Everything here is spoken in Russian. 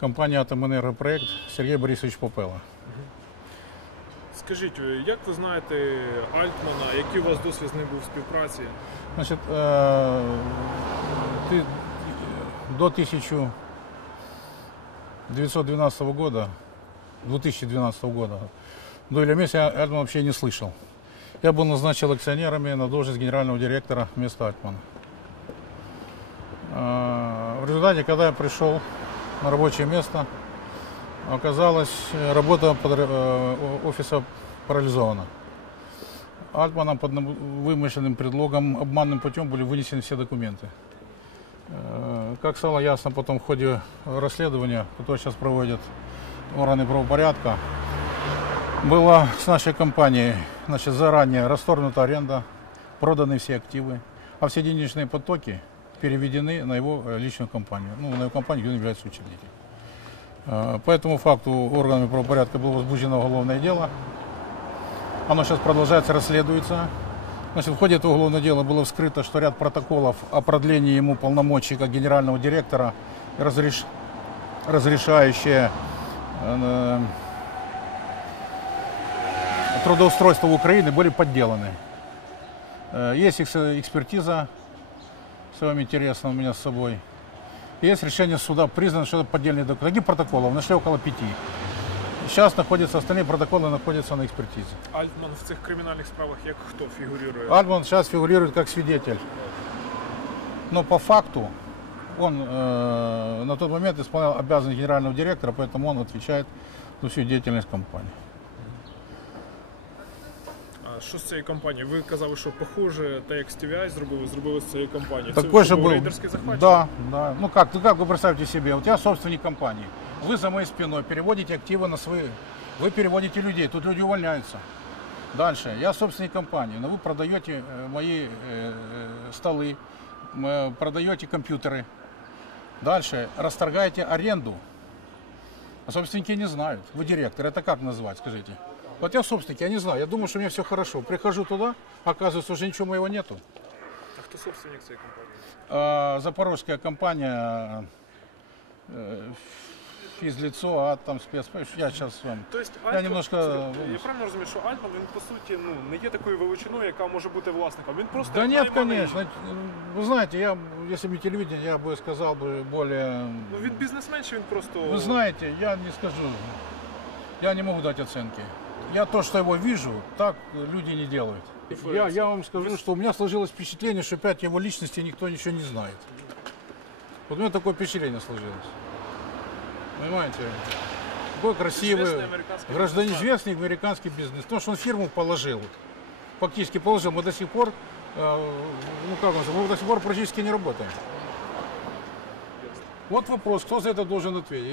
Компания «Атомэнергопроект» Сергей Борисович Попела. Скажіть, е, як ви знаєте Альтмана, який у вас досвід з ним був в співпраці? Значит, э, ты до 1912 года, 2012 года, до Ильямеса я Альтмана вообще не слышал. Я был назначен акционерами на должность генерального директора вместо Альтмана. Э, В результате, когда я пришел на рабочее место, оказалось, работа э, офиса парализована. Альтманом под вымышленным предлогом, обманным путем были вынесены все документы. Э, Как стало ясно потом в ходе расследования, которое сейчас проводят органы правопорядка, была с нашей компанией значит, заранее расторгнута аренда, проданы все активы, а все денежные потоки переведены на его э, личную компанию, ну, на его компанию, где он является учредителем. Э, По этому факту органами правопорядка было возбуждено уголовное дело. Оно сейчас продолжается, расследуется. Значит, в ходе этого уголовного дела было вскрыто, что ряд протоколов о продлении ему полномочий как генерального директора, разреш... разрешающие э, трудоустройство Украине, были подделаны. Э, Есть экс- экспертиза, если вам интересно, у меня с собой. Есть решение суда, признано, что это поддельные документы. Таких протоколов нашли около пяти. Сейчас находятся, остальные протоколы находятся на экспертизе. Альтман в цих кримінальних справах як хто фігурує? Альман сейчас фигурирует как свидетель. Но по факту он э, на тот момент исполнял обязанности генерального директора, поэтому он отвечает за всю деятельность компании. А що з цією компанією? Ви казали, що похоже, те, як STVI зробили, зробили з цією компанією. Такой Це же був был. рейдерський захват? Да, да. Ну как, ну как вы представьте себе, вот я собственник компании. Вы за моей спиной переводите активы на свои. Вы переводите людей, тут люди увольняются. Дальше, я собственник компании, но вы продаете э, мои э, э, столы, м, э, продаете компьютеры. Дальше, расторгаете аренду. А собственники не знают. Вы директор, это как назвать, скажите? Вот я собственник, я не знаю, я думаю, что у меня все хорошо. Прихожу туда, оказывается, уже ничего моего нету. А хто собственник цієї компанії? А, Запорожская компания э, физлицо, а там спец. Я сейчас вам. Тобто, Я Альтман- немножко, Слухайте, ну, Я правильно розумію, що Альтман, він по суті ну, не є такою величиною, яка може бути власником. Він просто Да як нет, найманий. конечно. Вы знаете, я, если бы не телевидение, я бы сказал бы более... Ну він бізнесмен, чи він просто. Вы знаете, я не скажу. Я не могу дать оценки. Я то, что его вижу, так люди не делают. Я, я вам скажу, что у меня сложилось впечатление, что опять его личности никто ничего не знает. Вот у меня такое впечатление сложилось. Понимаете? Такой красивый, Известный гражданин, известный американский бизнес. То, что он фирму положил, фактически положил, мы до сих пор, э, ну как он, мы до сих пор практически не работаем. Вот вопрос, кто за это должен ответить.